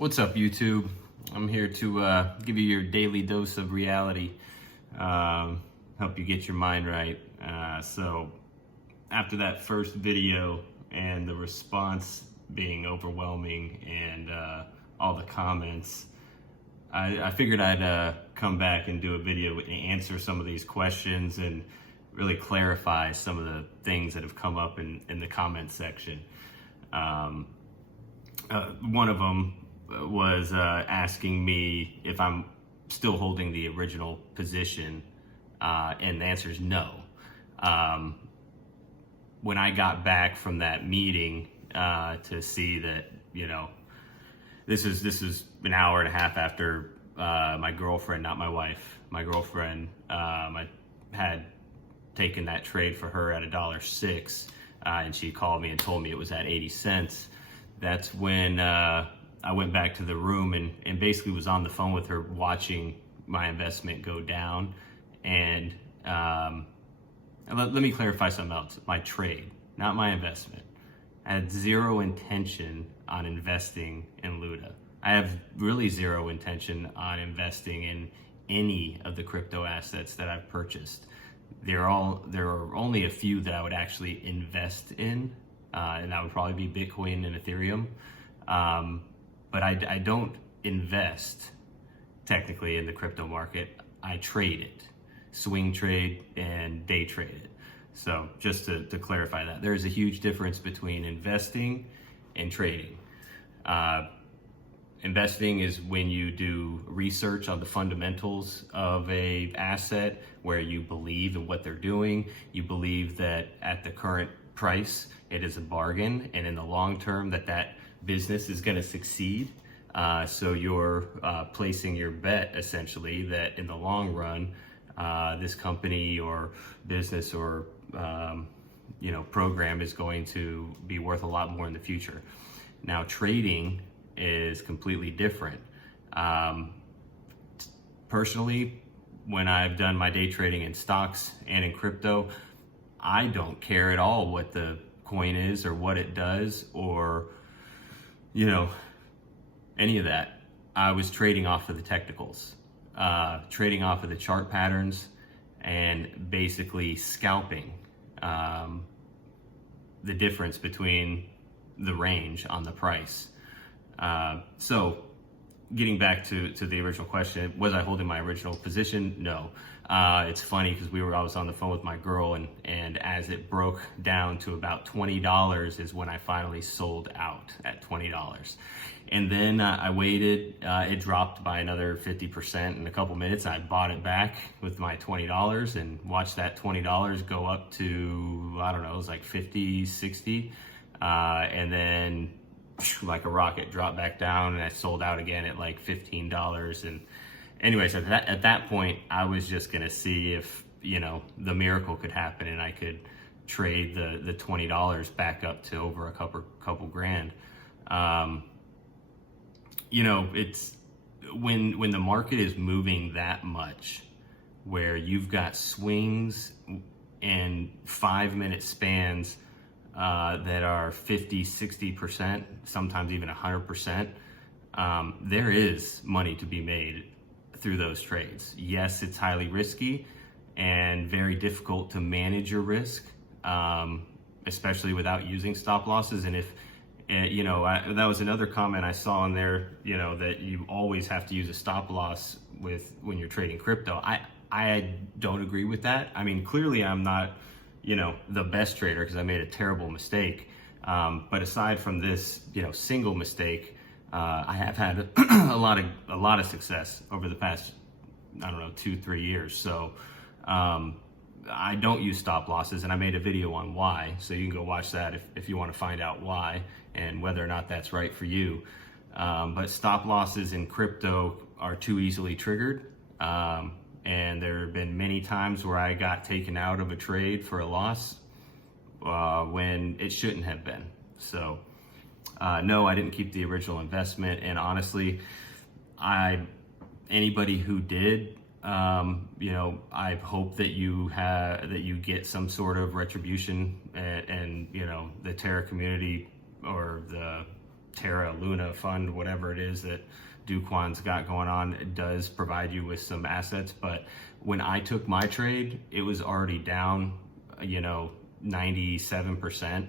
What's up, YouTube? I'm here to give you your daily dose of reality, help you get your mind right. So after that first video and the response being overwhelming and all the comments, I figured I'd come back and do a video and answer some of these questions and really clarify some of the things that have come up in the comment section. One of them was asking me if I'm still holding the original position, and the answer is no. When I got back from that meeting to see that, this is an hour and a half after my girlfriend, not my wife, my girlfriend, I had taken that trade for her at $1.06, and she called me and told me it was at 80 cents. That's when I went back to the room and basically was on the phone with her watching my investment go down. And let me clarify something else. My trade, not my investment. I had zero intention on investing in Luda. I have really zero intention on investing in any of the crypto assets that I've purchased. There are only a few that I would actually invest in, and that would probably be Bitcoin and Ethereum. But I don't invest technically in the crypto market. I trade it, swing trade and day trade it. So just to clarify that, there's a huge difference between investing and trading. Investing is when you do research on the fundamentals of a asset, where you believe in what they're doing. You believe that at the current price, it is a bargain, and in the long term that business is going to succeed. So you're placing your bet essentially that in the long run, this company or business or program is going to be worth a lot more in the future. Now, trading is completely different. Personally, when I've done my day trading in stocks and in crypto, I don't care at all what the coin is or what it does or any of that. I was trading off of the technicals, trading off of the chart patterns, and basically scalping the difference between the range on the price. So getting back to the original question, was I holding my original position? No. It's funny because I was on the phone with my girl, and as it broke down to about $20 is when I finally sold out at $20. And then I waited, it dropped by another 50% in a couple minutes. I bought it back with my $20 and watched that $20 go up to, I don't know, it was like 50, 60. And then like a rocket dropped back down, and I sold out again at like $15. And anyways, at that point, I was just gonna see if, the miracle could happen and I could trade the $20 back up to over a couple grand. It's when the market is moving that much, where you've got swings and 5-minute spans that are 50, 60%, sometimes even 100%, there is money to be made through those trades. Yes, it's highly risky and very difficult to manage your risk, especially without using stop losses. And if that was another comment I saw in there, that you always have to use a stop loss when you're trading crypto. I don't agree with that. I mean, clearly I'm not, the best trader because I made a terrible mistake. But aside from this, single mistake, I have had a lot of success over the past, 2-3 years. So I don't use stop losses, and I made a video on why. So you can go watch that if you want to find out why and whether or not that's right for you. But stop losses in crypto are too easily triggered. And there have been many times where I got taken out of a trade for a loss when it shouldn't have been. So no, I didn't keep the original investment. And honestly, anybody who did, I hope that you get some sort of retribution, and the Terra community or the Terra Luna fund, whatever it is that Do Kwon's got going on, it does provide you with some assets. But when I took my trade, it was already down, 97%.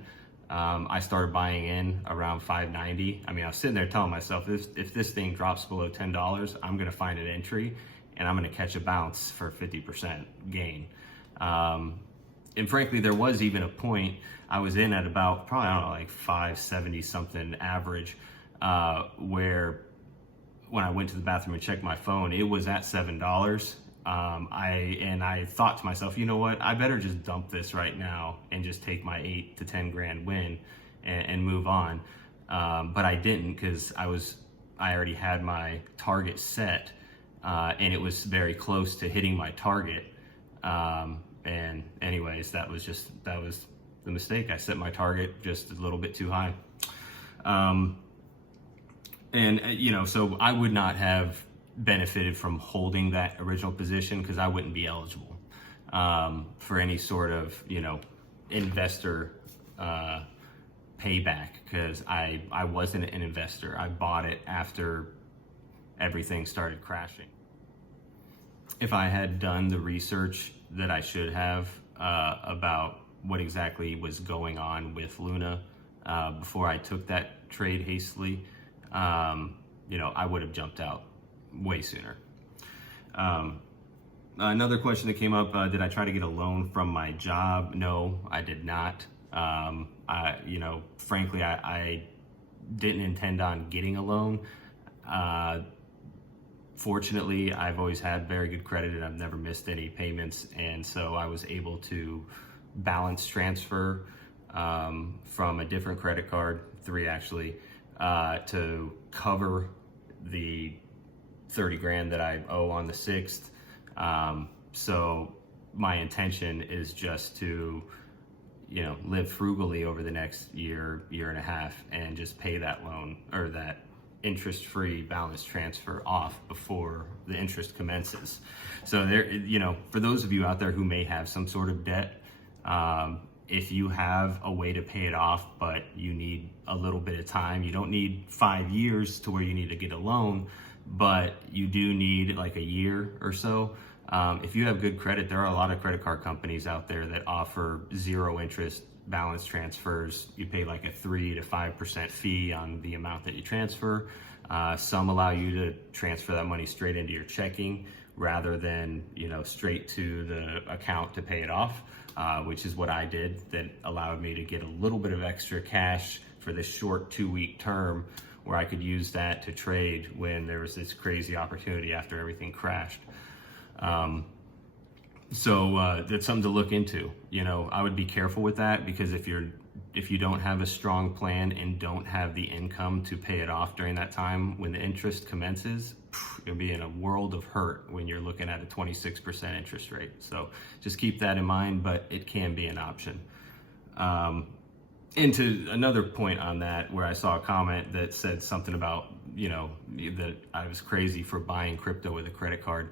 I started buying in around 590. I mean, I was sitting there telling myself, if this thing drops below $10, I'm going to find an entry and I'm going to catch a bounce for 50% gain. And frankly, there was even a point I was in at about probably, I don't know, like 570 something average, where when I went to the bathroom and checked my phone, it was at $7. I thought to myself, you know what, I better just dump this right now and just take my 8 to 10 grand win and move on. But I didn't, because I already had my target set, and it was very close to hitting my target. And anyways, that was the mistake. I set my target just a little bit too high. So I would not have benefited from holding that original position, because I wouldn't be eligible for any sort of, investor payback, because I wasn't an investor. I bought it after everything started crashing. If I had done the research that I should have about what exactly was going on with Luna before I took that trade hastily, I would have jumped out way sooner. Another question that came up, did I try to get a loan from my job? No, I did not. Frankly, I didn't intend on getting a loan. Fortunately, I've always had very good credit and I've never missed any payments. And so I was able to balance transfer from a different credit card, 3 actually, to cover the 30 grand that I owe on the 6th. So my intention is just to, live frugally over the next year and a half and just pay that loan, or that interest-free balance transfer, off before the interest commences. So there, for those of you out there who may have some sort of debt, if you have a way to pay it off, but you need a little bit of time, you don't need 5 years to where you need to get a loan, but you do need like a year or so. If you have good credit, there are a lot of credit card companies out there that offer 0 interest balance transfers. You pay like a 3 to 5% fee on the amount that you transfer. Some allow you to transfer that money straight into your checking rather than, straight to the account to pay it off, which is what I did. That allowed me to get a little bit of extra cash for this short 2-week term, where I could use that to trade when there was this crazy opportunity after everything crashed. So that's something to look into. I would be careful with that, because if you don't have a strong plan and don't have the income to pay it off during that time when the interest commences, you'll be in a world of hurt when you're looking at a 26% interest rate. So just keep that in mind, but it can be an option. And to another point on that, where I saw a comment that said something about, that I was crazy for buying crypto with a credit card.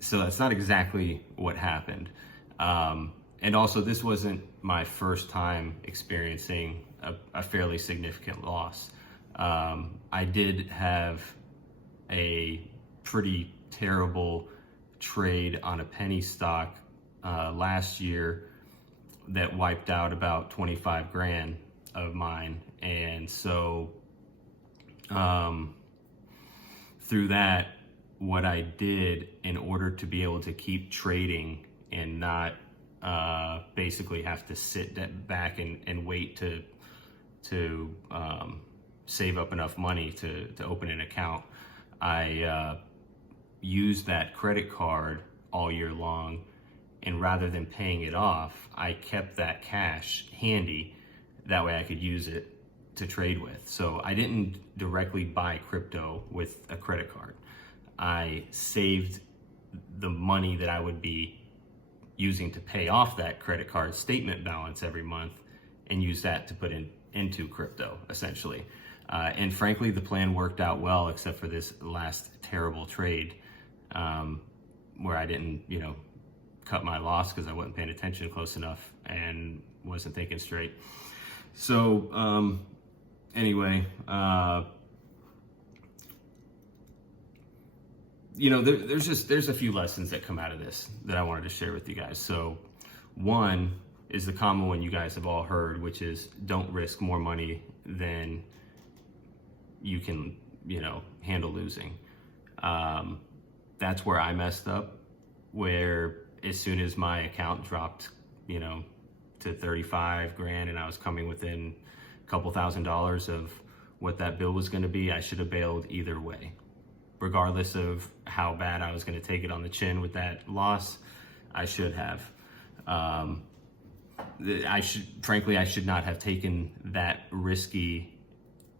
So that's not exactly what happened. And also, this wasn't my first time experiencing a fairly significant loss. I did have a pretty terrible trade on a penny stock last year that wiped out about 25 grand of mine. And so through that, what I did in order to be able to keep trading and not basically have to sit back and wait to save up enough money to open an account, I used that credit card all year long. And rather than paying it off, I kept that cash handy. That way I could use it to trade with. So I didn't directly buy crypto with a credit card. I saved the money that I would be using to pay off that credit card statement balance every month and use that to put into crypto, essentially. And frankly, the plan worked out well, except for this last terrible trade where I didn't, cut my loss because I wasn't paying attention close enough and wasn't thinking straight. So anyway, you know, there's a few lessons that come out of this that I wanted to share with you guys. So one is the common one you guys have all heard, which is don't risk more money than you can, you know, handle losing. That's where I messed up, where as soon as my account dropped, you know, to 35 grand and I was coming within a couple $1,000s of what that bill was going to be, I should have bailed either way. Regardless of how bad I was going to take it on the chin with that loss, I should have. Frankly, I should not have taken that risky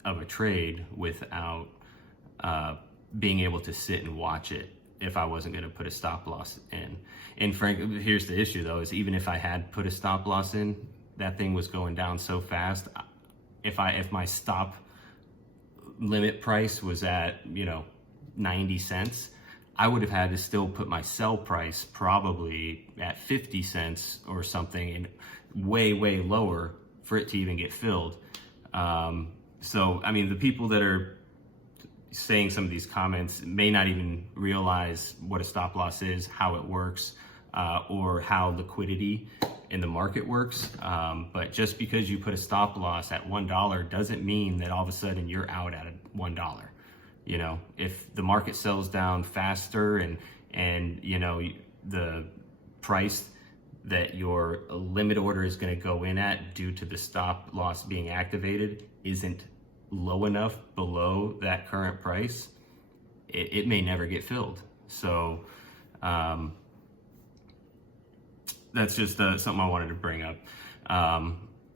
of a trade without being able to sit and watch it if I wasn't going to put a stop loss in. And frankly, here's the issue though, is even if I had put a stop loss in, that thing was going down so fast. If my stop limit price was at, you know, 90 cents, I would have had to still put my sell price probably at 50 cents or something, and way lower for it to even get filled. So I mean, the people that are saying some of these comments may not even realize what a stop loss is, how it works, or how liquidity in the market works. But just because you put a stop loss at $1 doesn't mean that all of a sudden you're out at $1. You know, if the market sells down faster and you know, the price that your limit order is going to go in at due to the stop loss being activated isn't low enough below that current price, it may never get filled. So that's just something I wanted to bring up.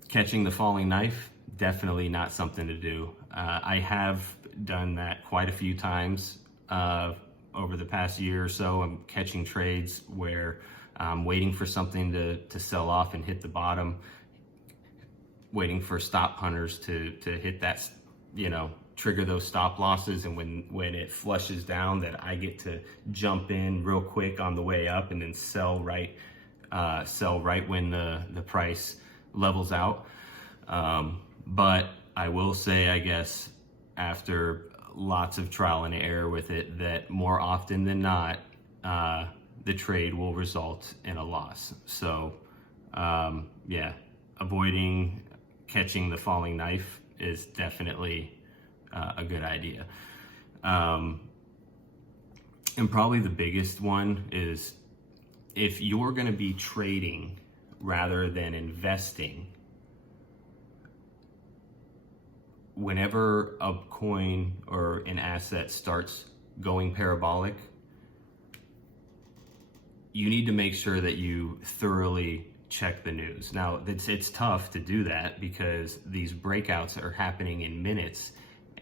Catching the falling knife, definitely not something to do. I have done that quite a few times over the past year or so. I'm catching trades where I'm waiting for something to sell off and hit the bottom, waiting for stop hunters to hit that, you know, trigger those stop losses, and when it flushes down, that I get to jump in real quick on the way up and then sell right when the price levels out. But I will say, I guess, after lots of trial and error with it, that more often than not, the trade will result in a loss. So yeah, avoiding catching the falling knife is definitely a good idea. And probably the biggest one is, if you're going to be trading rather than investing, whenever a coin or an asset starts going parabolic, you need to make sure that you thoroughly check the news. Now, it's tough to do that because these breakouts are happening in minutes,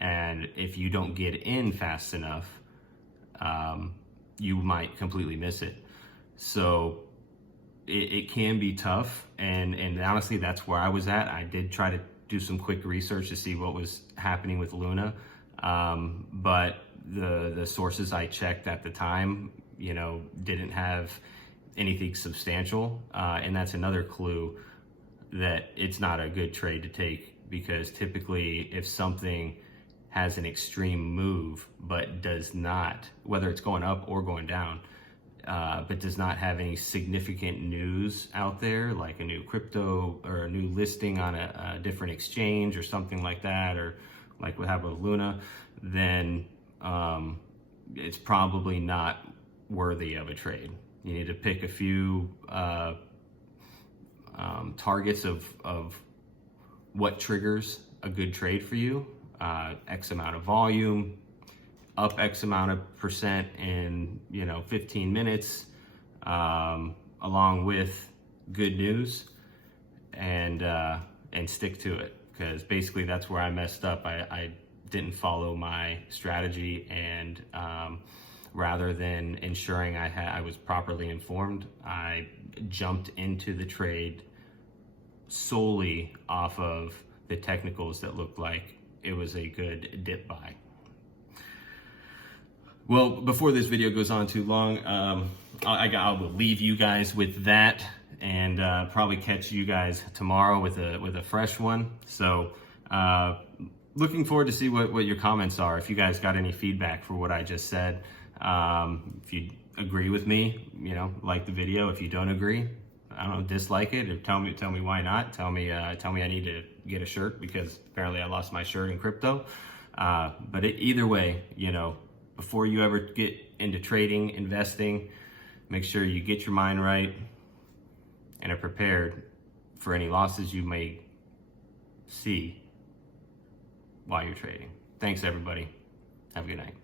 and if you don't get in fast enough, you might completely miss it. So it can be tough, and honestly, that's where I was at. I did try to do some quick research to see what was happening with Luna, but the sources I checked at the time, you know, didn't have anything substantial, and that's another clue that it's not a good trade to take, because typically if something has an extreme move but does not, whether it's going up or going down, but does not have any significant news out there, like a new crypto or a new listing on a different exchange or something like that, or like what happened with Luna, then it's probably not worthy of a trade. You need to pick a few targets of what triggers a good trade for you. X amount of volume, up X amount of percent in 15 minutes, along with good news, and stick to it, because basically that's where I messed up. I didn't follow my strategy, and rather than ensuring I was properly informed, I jumped into the trade solely off of the technicals that looked like it was a good dip buy. Well, before this video goes on too long, I will leave you guys with that, and probably catch you guys tomorrow with a fresh one. So looking forward to see what your comments are. If you guys got any feedback for what I just said, if you agree with me, you know, like the video. If you don't agree, I don't know, dislike it, or tell me why not. Tell me I need to get a shirt because apparently I lost my shirt in crypto. But either way, you know, before you ever get into trading, investing, make sure you get your mind right and are prepared for any losses you may see while you're trading. Thanks, everybody. Have a good night.